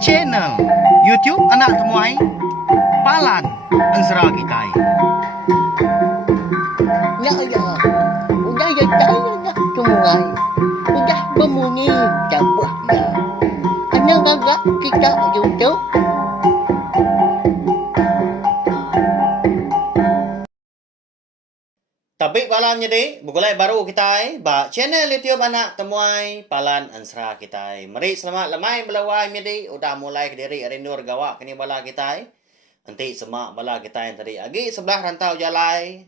Channel YouTube anak temuai Palan Ansra kita. Ya ya, udah ya saya dah sungai, udah berbunyi cabutnya. Anak agak kita YouTube. Tapi palan jadi bukulai baru kita ba channel YouTube anak temuai Palan Ansra kita. Mari selamat lemai belawai jadi udah mulai ke diri rindur gawa kini bala kita. Nanti semak bala kita yang tadi agi sebelah rantau jalai.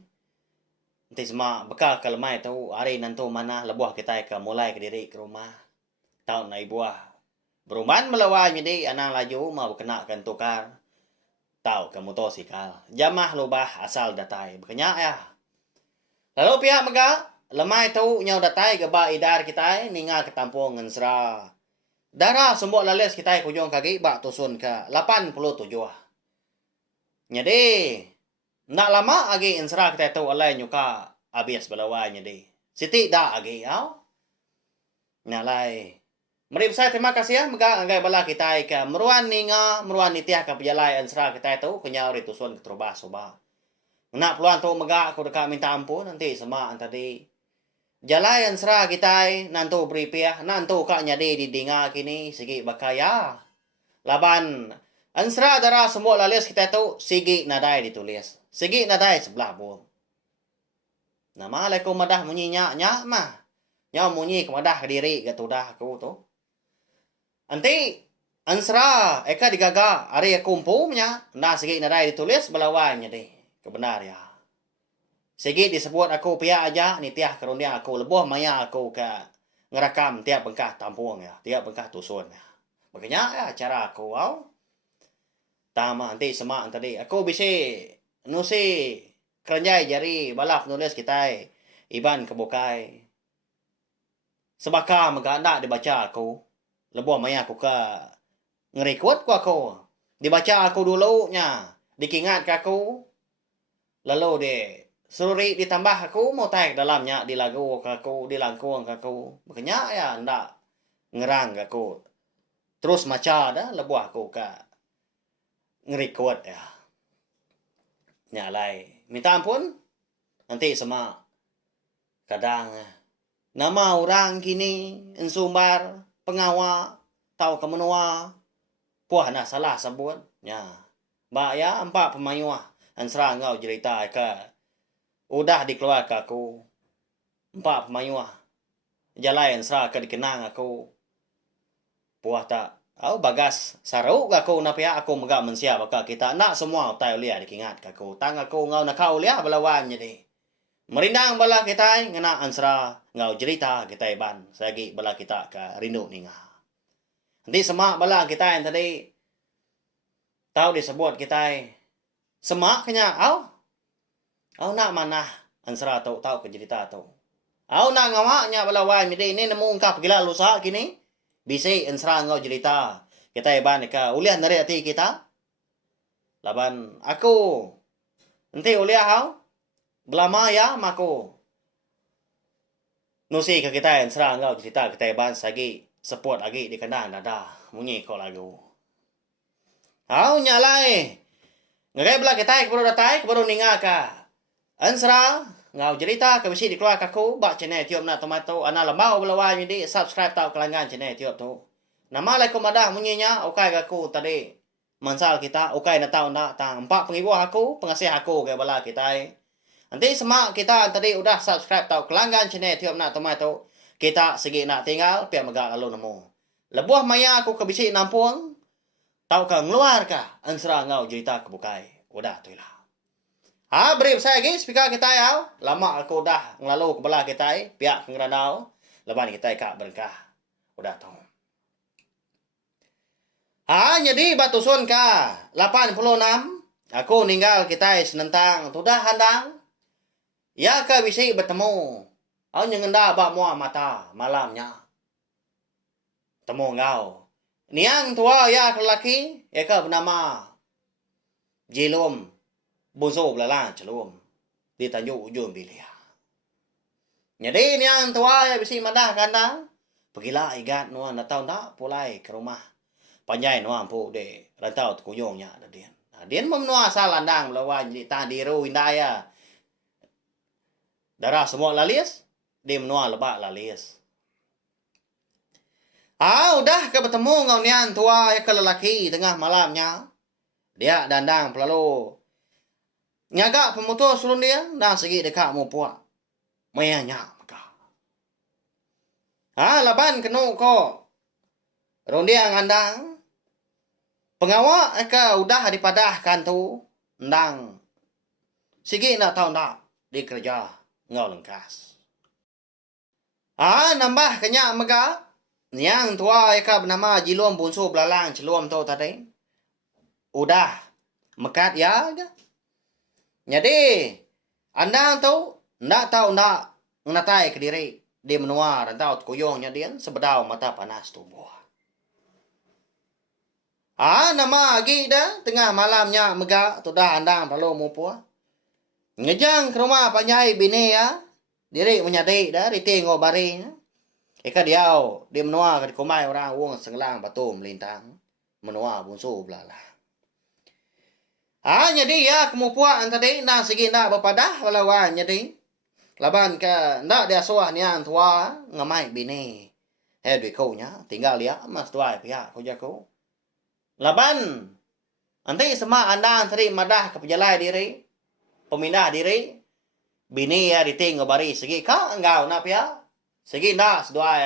Nanti semak bekal ke lemai tu hari nantu mana lebuah kita ke mulai ke diri ke rumah. Tahu naik buah. Beruman melawai jadi anak laju mau kenakan tukar. Tahu ke motosikal. Jamah lubah asal datai. Berkenyak ya. Lalu pihak mega lemai tu nyau datai ke ba idar kita ninga ke tampung ngensra. Darah semua lales kita kujung kaki bak tusun ke 87. Jadi nak lama agi ensra kita tu alai nyuka abis belawai jadi. Siti dah agi au. Nyalai. Mari saya terima kasih ya mega anggai bala kita ke meruan ninga meruan nitiah ke pejalai ensra kita tu kunyau ritusun ke terubah soba. Nak peluang tu mega aku dekat minta ampun nanti sama tadi. Jalayan serah kita nantu beri piah nantu kak nyadi di dinga kini sigi bakaya. Laban ansra darah semua lalis kita tu sigi nadai ditulis. Sigi nadai sebelah buang. Nama alaikum madah munyi nyak mah. Nyak munyi kemadah ke diri ke tudah aku tu. Nanti ansra eka digaga hari kumpunya nah sigi nadai ditulis belawan nyadi. Kebenar ya. Segi disebut aku pihak aja nitiah karunia aku lebuh maya aku ke ngerakam tiap bengkah tampung ya, tiap bengkah tusun ya. Makanya ya cara aku wow. Tama nanti semak tadi aku bisa nusi kerenjai jari balap nulis kita iban kebukai. Sebaka meganda dibaca aku lebuh maya aku ke ngerikut ku aku. Dibaca aku dulu nya, dikingat ke aku. Lalu deh suri ditambah aku mau tag dalamnya di lagu aku di langkung aku makanya ya ndak ngerang aku terus maca dah lebuh aku ke ngerikut ya nyalai minta ampun nanti sama kadang nama orang kini ensumbar pengawa tahu kemenua puah nak salah sebut ya mbak ya empat pemayuah ansra ngau cerita ke udah dikeluarkan aku empat pemayuah jalai ansra ke dikenang aku puah tak au bagas sarau aku napia aku megak mensia baka kita nak semua utai ulia dikingat aku tang aku ngau nak kau ulia belawan jadi merindang bala kita ngena ansra ngau cerita kita ban sagi bala kita ke rindu ninga nanti semak bala kita yang tadi tahu disebut kita semak kenya au nak mana ansra tahu ke cerita tahu au nak ngawaknya balawai mide ini nemu ungkap gila lusa kini bisi ansra ngau cerita kita ban ka uliah nari ati kita laban aku nanti uliah au belama ya maku nusi ke kita ansra ngau cerita kita ban sagi support lagi di kandang dada munyi ko lagu au nyalai ngagai bela kita kebaru datai kebaru ninga ka ansra ngau cerita ke bisi dikeluar kaku bak channel tiup na tomato ana lambau belawai jadi subscribe tau kelangan channel tiup tu nama alaikum madah munyinya okai kaku tadi mansal kita okai na tau na tang empat pengibuh aku pengasih aku ke bala kita nanti semak kita tadi udah subscribe tau kelangan channel tiup na tomato kita segi nak tinggal pihak megak lalu nemu lebuah maya aku ke bisi nampung tahu ke ngeluar ka ansra ngau cerita kebukai udah tu lah beri saya lagi speaker kita ya lama aku dah ngelalu ke belah kita pihak ngeradau leban kita kak berkah udah tahu jadi batusun ka 86 aku ninggal kita senentang tudah handang ya ke bisi bertemu au nyengenda bak mua mata malamnya temu ngau niang tua ya lelaki ya ke bernama Jilum Bozo belala celum di Tanjung Ujung Bilia. Jadi niang tua ya bisi madah kandang Pagila igat no na tao na pulai ke rumah. Panjai no ampu de rantau kuyongnya da dian. Dian memnua salandang lawan di tadiru indaya. Darah semua lalis, dia menua lebak lalis. Udah ke bertemu ngau nian tua ya ke lelaki tengah malamnya. Dia dandang pelalu. Nyaga pemutus sulun dia, dah segi dekat mu puak. Mayanya maka. Laban kenu ko. Rondia ngandang. Pengawak eka udah dipadahkan tu. Ndang. Sigi nak tahu nak di kerja ngau lengkas. Nambah kenyak maka. Yang tua eka bernama Jilom Bunsu Belalang Celum tu tadi. Udah mekat ya. Jadi andang tu ndak tahu ndak ngatai ke diri dia menua rantau kuyongnya dia sebedau mata panas tubuh. Nama lagi dah tengah malamnya megak tu dah andang perlu mupu. Ngejang ke rumah panjai bini ya. Diri menyadi dah ditengok bari. Eka diau, dia menua ke kumai orang wong senglang batu melintang. Menua Bunsu Belalang. Jadi ya kemupuan tadi nak segi nak berpadah walawan jadi. Laban ke nak dia suah nian tua ngamai bini. Duit kau nya tinggal dia mas tuai pihak kau jago. Laban nanti semua andang tadi madah ke pejalai diri. Pemindah diri. Bini ya ditinggal bari segi ka engkau nak pihak. Segi nak seduai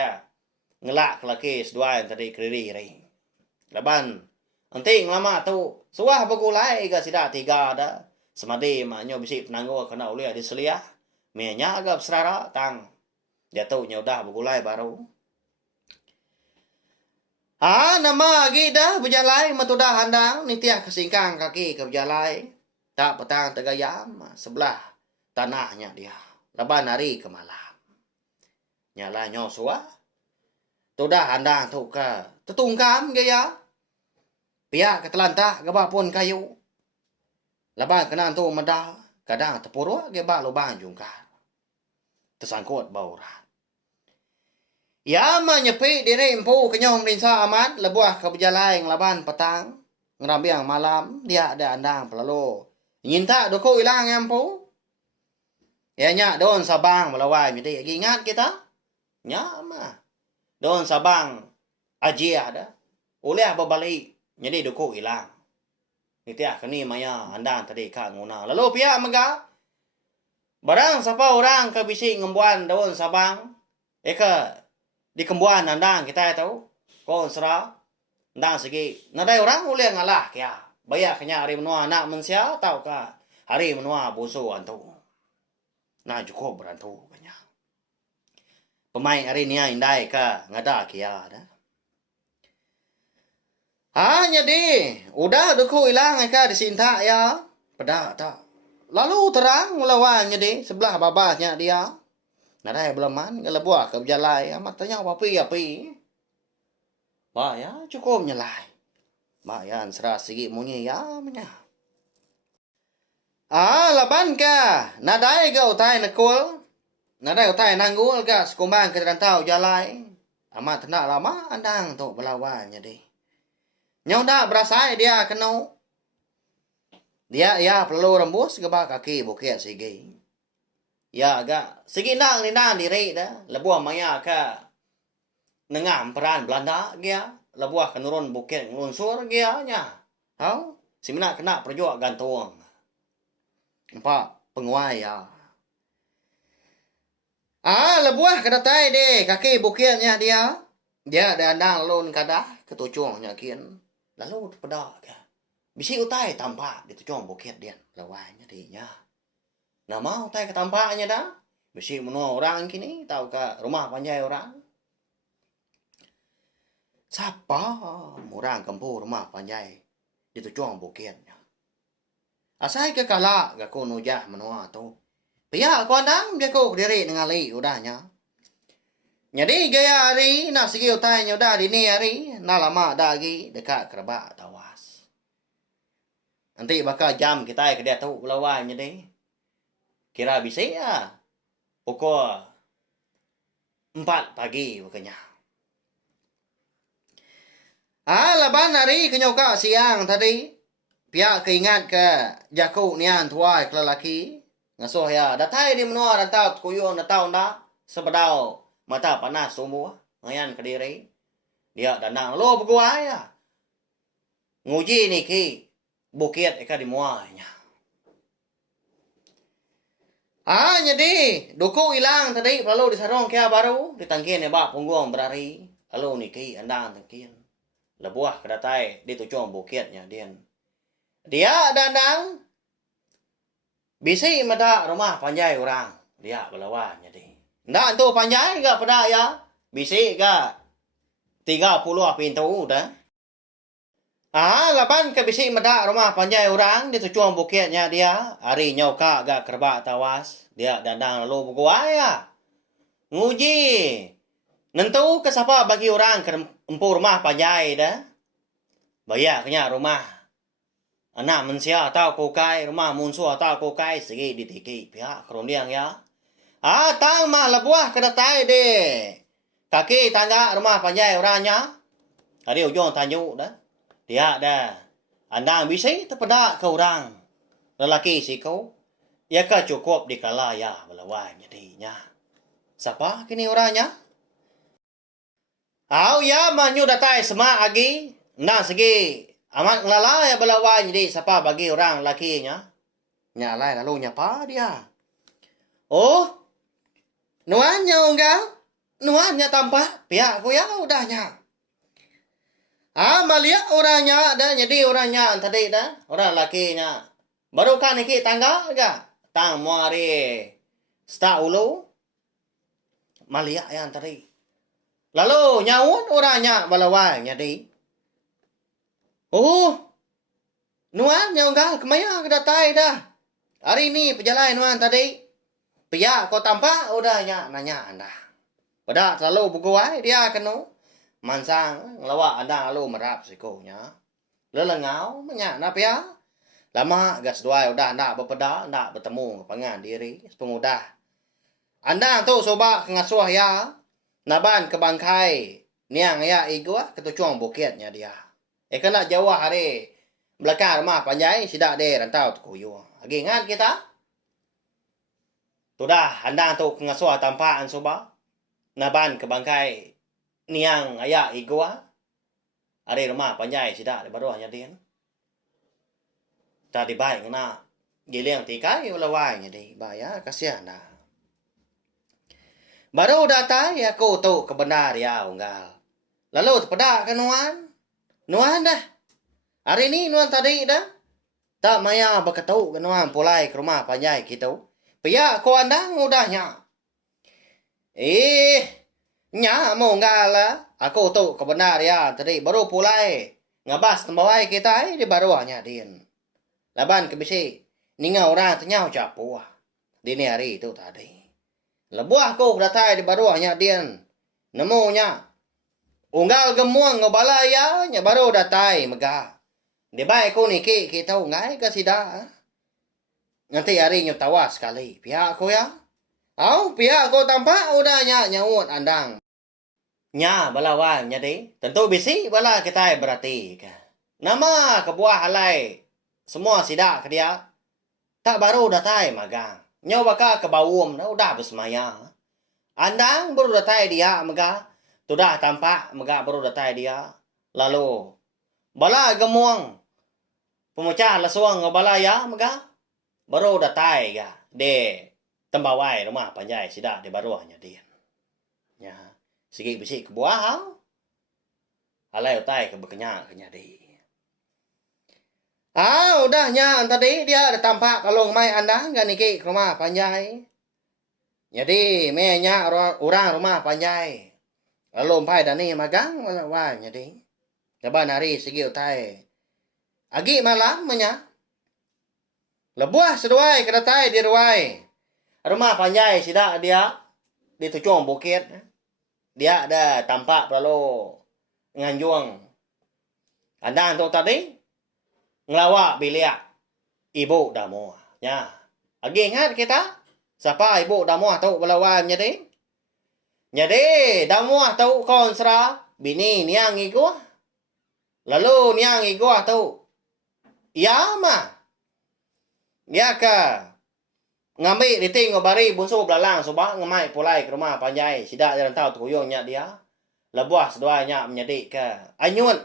ngelak laki seduai tadi keriri. Laban nanti lama tu suah begulai ke sida tiga dah. Semadi maknyo bisi penanggo kena uliah di seliah. Mianya agak serara tang. Dia tahu udah begulai baru. Nama lagi dah berjalai matudah handang nitiah kesingkang kaki ke berjalai. Tak petang tegayam sebelah tanahnya dia. Laban hari ke malam. Nyala nyo suah. Tudah handang tu ke tetungkam gaya. Pihak ketelantah gabak pun kayu. Laban kenan tu medah. Kadang tepuruk gabak lubang jungkar. Tersangkut bauran. Ya menyepi diri empu kenyong rinsa aman. Lebuah ke berjalai laban petang. Ngerambiang malam. Dia ada andang pelalu. Ingin tak doko hilang empu. Ya nyak don Sabang melawai. Jadi ingat kita. Nyak mah. Don Sabang. Aji ada. Oleh berbalik. Jadi doko hilang. Itiah kini maya andang tadi kak nguna. Lalu pihak megah. Barang siapa orang ke bisi ngembuan daun Sabang. Eka di kembuan andang kita tahu. Kau serah. Andang segi. Nadai orang boleh ngalah kia. Bayak kenya hari menua anak mensia tahu ka. Hari menua busu antu. Nah cukup berantu banyak. Pemain hari ni indai ka ngada kia dah. Jadi udah duku hilang eka disinta ya. Pada tak. Lalu terang melawan jadi sebelah babahnya dia. Nadai belaman ngelebuah ke berjalai matanya api. Wah ya cukup nyelai. Mayan serah segi munyi ya menya. Laban ka. Nadai ga utai nakul. Nadai utai nanggul ga sekumbang ke rantau jalai. Amat nak lama andang tu belawan jadi. Nyau dah berasa dia kena. Dia ya perlu rembus gebak kaki bukit sigi. Ya agak sigi nang ni nang diri dah. Lebuah maya ka nengam peran Belanda dia. Lebuah ke nurun bukit ngunsur dia nya. Hau? Si mina kena perjuak gantung. Empat penguai ya. Lebuah ke datai deh kaki bukitnya dia. Dia dandang lon kadah ketucungnya kian. Lalu pada ke. Bisi utai tampak di tujuan bukit dia. Lawanya dia. Nama utai ke tampaknya dah. Bisi menua orang kini. Tahu ke rumah panjai orang. Siapa orang kampung rumah panjai. Di tujuan bukitnya. Asai ke kalak ke kuno jah menua tu. Pihak kuandang dia ku diri dengan li udahnya. Jadi gaya hari nak segi utai udah di ni hari. Nak lama dah lagi dekat kerabat tawas. Nanti bakal jam kita ke dia tahu lawan jadi. Kira bisa ya. Pukul 4 pagi bukannya. laban hari kenyoka siang tadi. Pihak keingat ke jaku nian tuai ke lelaki. Ngasuh ya. Datai di menua rantau kuyung datau ndak. Sebedau mata panas semua. Ngayan ke diri. Dia danang lo berguai ya. Nguji ni ki. Bukit eka di muanya. Jadi duku hilang tadi lalu disarong kia baru ditangkin ya bak punggung berari lalu niki andang tangkin lebuah kedatai di tujuan bukitnya dia dandang bisi mada rumah panjai orang dia belawan jadi ndak tu panjai gak pada ya bisi gak 30 pintu dah lapan ke bisi meda rumah panjai orang di tujuan bukitnya dia. Hari nyoka agak kerbak tawas. Dia dandang lalu berguai ya. Nguji. Nentu ke siapa bagi orang ke empur rumah panjai dah. Bayar kenya rumah. Anak mensia atau kokai. Rumah munsuh atau kokai. Segi ditiki pihak kerundiang ya. Tang mah lebuah kedatai deh. Kaki tangga rumah panjai orangnya. Hari ujung tanjuk dah. Dia dah. Andang bisa terpedak ke orang. Lelaki si kau. Ya ke cukup dikala ya melawan jadinya. Siapa kini orangnya? Ya manyu datai semak lagi. Nah segi. Amat ngelala ya melawan jadi siapa bagi orang lakinya. Nyalai lalu nyapa dia. Nuannya enggak. Nuannya tampak. Pihak ku ya udahnya. Melihat orangnya dah jadi orangnya tadi dah orang lakinya baru kan iki tangga enggak tang muari sta ulu melihat yang tadi lalu nyaun orangnya balawai jadi nuan yang enggak kemaya kedatai dah hari ini pejalan nuan tadi pihak kau tampak udahnya nanya anda pada selalu berguai dia kena mansang ngelawa anda lalu merap sikonya lelengau menyak nap ya lama gas dua udah ndak berpeda ndak bertemu pangan diri pengudah anda tu coba ngasuh ya naban ke bangkai niang ya igua ketucuang bukitnya dia kena jauh hari belakang rumah panjai sidak de rantau kuyu lagi ingat kita sudah anda tu ngasuh tampaan coba naban ke bangkai niang ayak igua ari rumah panjai sida di baru hanya dia tadi baik na giliang tikai ulawai di baya kasihan dah baru datai aku tu kebenar ya unggal lalu terpedak ke nuan dah hari ni nuan tadi dah tak maya berketau ke nuan pulai ke rumah panjai kita pia ko andang udahnya nya mau ngala aku tu kebenar ya tadi baru pulai ngabas tembawai kita di baruahnya din laban kebisi ninga orang tenyau capu dini hari itu tadi lebuah aku datai di baruahnya din nemunya unggal gemuang ngobalaya nya baru datai megah di baik ku niki kita ungai ke sida nanti hari nyu tawas sekali pihak aku ya pihak aku tampak udahnya nyaut andang nya balawan jadi tentu bisi bala kita berarti nama kebuah halai semua sidak ke dia tak baru datai magang nyawa baka ke bawum udah bersemaya andang baru datai dia mega sudah tampak mega baru datai dia lalu bala gemuang pemecah lasuang bala ya mega baru datai ya de tembawai rumah panjai sidak di baruahnya dia ya segi bisi kebuah alai utai ke bekenya di udahnya tadi dia ada tampak kalau mai anda enggak niki ke rumah panjai jadi menya orang rumah panjai lalu pai dani magang wah jadi kaban hari segi utai agi malam menya lebuah seduai kedatai di ruai rumah panjai sidak dia di tujuan bukit dia ada tampak lalu nganjuang anda untuk tadi ngelawak biliak ibu damu ya lagi ingat kita siapa ibu damu tahu belawan jadi damu tahu konsra bini niang iku Lalu niang igwa tu. Ya mah. Ya ka. Ngambil diting ngobari bunso belalang subah ngamai pulai ke rumah panjai. Sidak jalan tahu tukuyongnya dia. Lebuah seduanya menjadi ke anyun.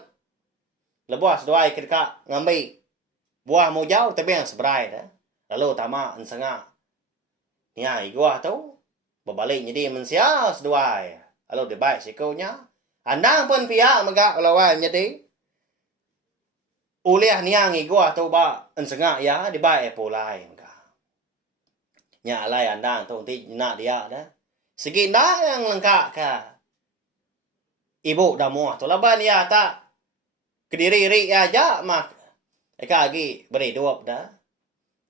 Lebuah seduai ke dekat ngambil. Buah mau jauh tapi yang seberai dah. Lalu tama ensengah. Nia igwa tu. Berbalik jadi mensia seduai. Lalu dibaik sikonya. Andang pun pihak megak lawan menjadi. Uliah niang igwa tu ba ensengah ya dibaik pulai. Nya alai andang tu nanti nak dia dah. Segi nak yang lengkap ka. Ibu dah muah tu laban ya tak. Kediri ri aja mah. Eka lagi beri duap dah.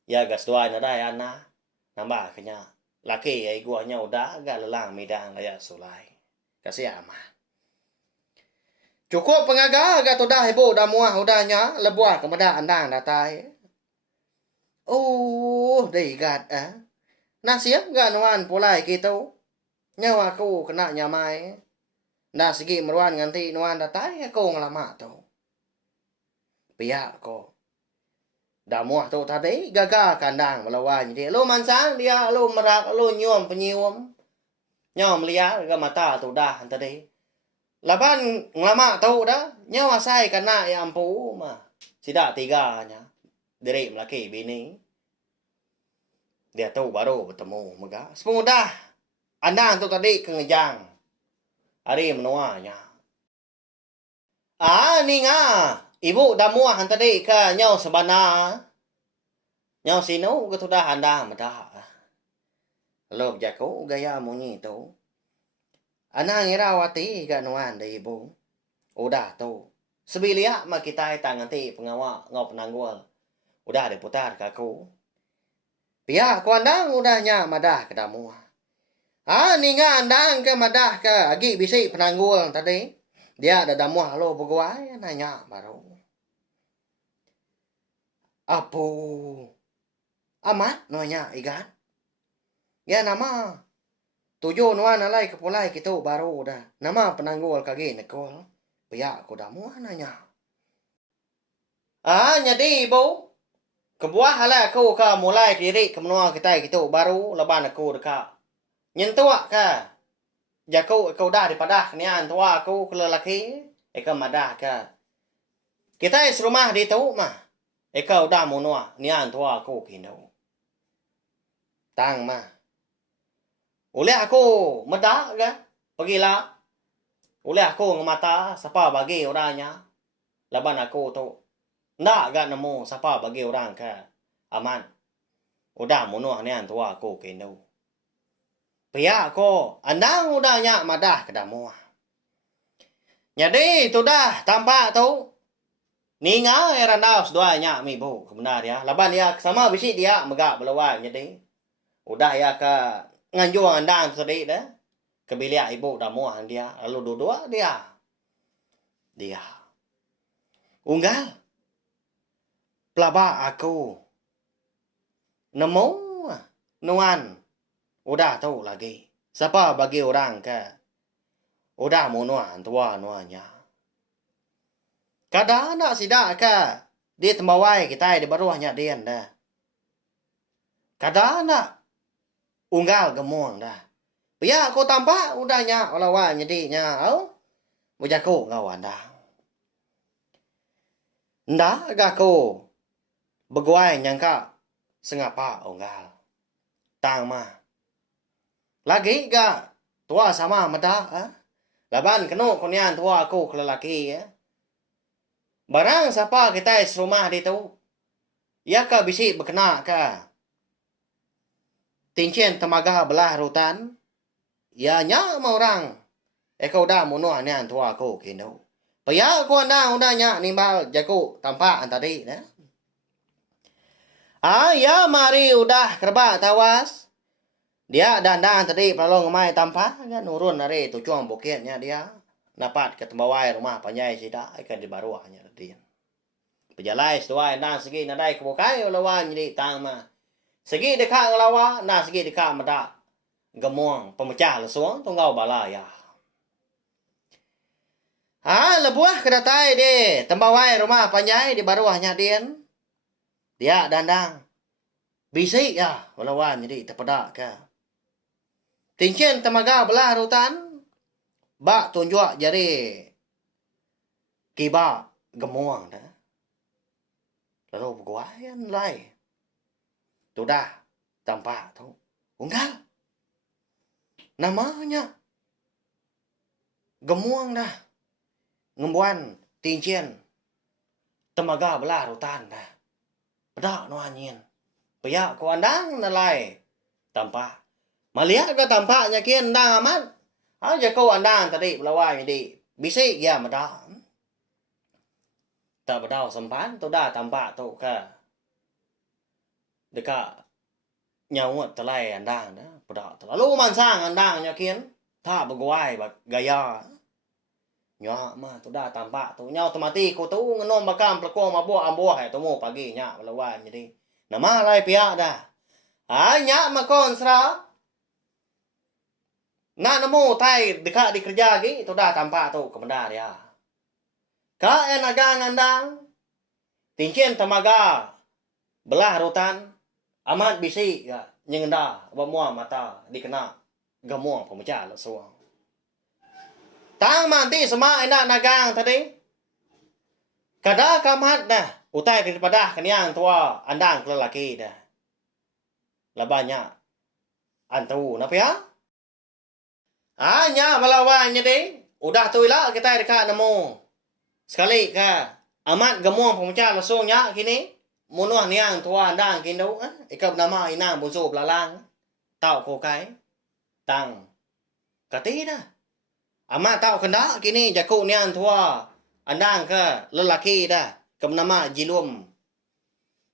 Ya gas dua na dah ya na. Nambah kenya. Laki ya iguanya udah agak lelang midang layak sulai. Kasih amah. Cukup pengaga agak tu dah ibu dah muah udahnya. Lebuah kepada andang datai. Oh, degat ah. Nasib gak nuan pulai gitu. Nyawa aku kena nyamai. Nah segi meruan nganti nuan datai aku ngelama tu. Pihak ko. Dah muah tu tadi gagal kandang melawan dia. Lu mansang dia, lu merak, lu nyom penyium. Nyom liar ke mata tu dah tadi. Laban ngelama tu dah. Nyawa saya kena yang ampu mah. Sidak tiganya. Diri melaki bini. Dia tahu baru bertemu mega. Semudah. Andang tu tadi kengejang. Hari menuanya. Ni nga. Ibu dah muah tadi ke nyau sebana. Nyau sino ke tu dah andang medah. Lalu jago gaya munyi tu. Anang irawati ke nuan dari ibu. Udah tu. Sebilia mak kita tangan ti pengawal ngau penanggul. Udah diputar ke aku. Pihak ku andang udahnya madah ke damu. Ni nga andang ke madah ke agi bisi penanggul tadi. Dia ada damu halo pegawai nanya baru. Apo? Amat nanya igan. Ya nama. Tujuh nuan alai kepulai kita baru dah. Nama penanggul kagi nekol. Pihak ku damu nanya. Jadi ibu. Kebuah halai aku ke mulai diri ke menua kita gitu baru leban aku dekat. Nyentua ke. Jaku aku dah dipadah nian tua aku ke lelaki. Eka madah ke. Kita serumah di tu mah. Eka udah menua nian tua aku kino. Tang mah. Oleh aku medah ke. Pergilah. Oleh aku ngemata siapa bagi orangnya. Leban aku tu. Ndak gak nemu siapa bagi orang ke aman. Udah munuh nian tua aku kendo. Pihak ko andang udahnya madah ke damu. Jadi tu dah tampak tu. Ninga erandaus doanya mi bu kebenar ya. Laban ya sama bisi dia megak belawai jadi. Udah ya ke nganjuang andang tadi dah. Kebilia ibu dah muah dia lalu dua dia. Dia. Unggal. Pelaba aku. Nemu. Nuan. Udah tahu lagi. Siapa bagi orang ke. Udah mau nuan tua nuanya. Kadang nak sidak ke. Di tembawai kita di baruahnya dia dah. Kadang nak. Unggal gemuang dah. Pia aku tampak udahnya. Olawan jadinya. Mujaku ngawan dah. Ndak agak aku. Beguai nyangka sengapa onggal. Tang mah. Lagi gak tua sama meda. Laban kenu kunian tua aku ke lelaki ya. Barang siapa kita serumah di tu. Ya ka bisi berkena ka. Tincin temaga belah rutan. Ya nya mau orang. Eka udah munuh nian tua aku kino. Paya aku anda udahnya nimbal jago tampak tadi ya. Ya mari udah kerbak tawas. Dia dandan tadi perlu ngemai tanpa kan urun dari tujuan bukitnya dia. Dapat ke tembawai rumah panjai sida ikan di baruahnya dia. Pejalai sesuai dan segi nadai kebukai lawan jadi tama. Segi dekat ngelawa na segi dekat meda. Gemuang pemecah lesuang tunggau balaya. Lebuah kedatai de. Tembawai rumah panjai di baruahnya Dian. Dia dandang. Bisik ya. Walawan jadi terpedak ka. Tincin temaga belah rutan. Bak tunjuk jari. Kiba gemuang dah. Lalu berguayan lai. Tu dah. Tampak tu. Unggal. Namanya. Gemuang dah. Ngembuan tincin. Temaga belah rutan dah. Pedak no anyin. Payak ko andang nalai. Tampak. Maliak ka tampaknya kian andang amat. Aja kau andang tadi belawai jadi. Bisik ya medak. Tak bedau sempan tu dah tampak tu ka. Dekat nyawut telai andang dah. Pedak terlalu mansang andangnya kian. Tak berguai gaya. Nyak mah tu dah tampak tu nyau temati ku tu ngenom bakam pelakon mabuk ambuh tu mu pagi nyak melawan jadi nama lai pihak dah nyak makon sera nak nemu tai dekat di kerja lagi tu dah tampak tu kemenda dia ka enagang andang tincin temaga belah rutan amat bisi ya nyengenda bamua mata dikena gamuang pemecah lasuang tang manti semua enak nagang tadi. Kada kamat dah. Utai kepada keniang tua andang lelaki dah. Labanya antu napa ya? Nya melawannya deh. Udah tu lah kita dekat nemu. Sekali ka amat gemuang pemecah langsungnya kini. Munuh niang tua andang kindu. Ikap nama inang busu belalang. Tau ko kai. Tang. Kati dah. Amat tahu kena kini jaku nian tua andang ke lelaki dah ke nama jilum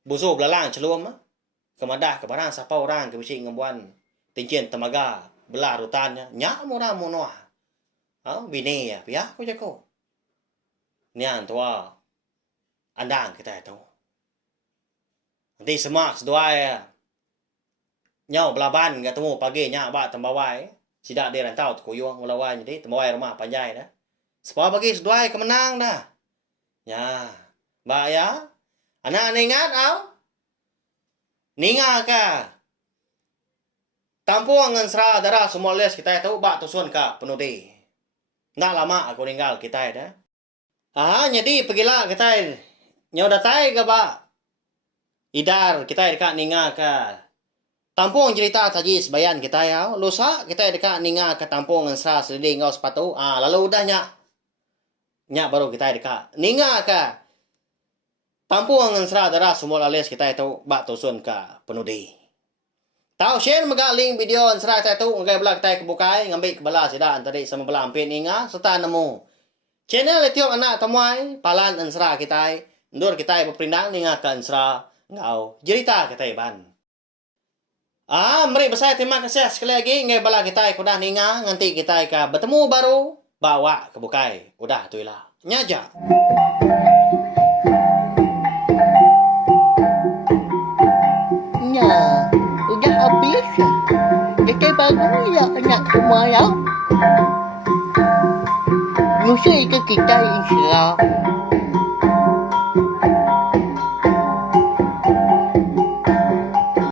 busu belalang celum kemadah ke barang siapa orang ke bisi ngembuan tincin temaga belah rutannya nyak murah munuah bini ya pia ko jaku nian tua andang kita itu nanti semak sedua ya nyau belaban gak temu pagi nyak ba tembawai sidak dia rantau tu kuyuang melawan jadi temawai rumah panjai dah. Sepah bagi seduai kemenang dah. Ya, mbak ya. Anak ingat au? Ninga ka. Tampuang ngan sera darah semua les kita tahu bak tusun ka penudi. Ndak lama aku tinggal kita dah. Jadi pergilah kita. Nyau datai ke bak. Idar kita dekat ninga ka. Tampung cerita tadi sebayan kita ya. Lusa kita dekat ninga ke tampung ngan sera seliding ngau sepatu. Lalu udah nyak. Nyak baru kita dekat. Ninga ke tampung ngan sera darah semua lales kita itu bak tusun ke penudi. Tahu share magaling video ngan sera kita itu ngai belak kita kebukai ngambil kebala sida tadi sama bela ampin ninga serta nemu. Channel Etiop anak temuai palan ngan sera kita. Ndur kita berpindang ninga ke sera ngau cerita kita ban. Mari besar terima kasih sekali lagi ngai bala kita kudah ninga nganti kita ka bertemu baru bawa ke bukai. Udah tu lah. Nyaja. Nah, udah habis. Kita baru ya anak semua ya. Nusa ke kita insya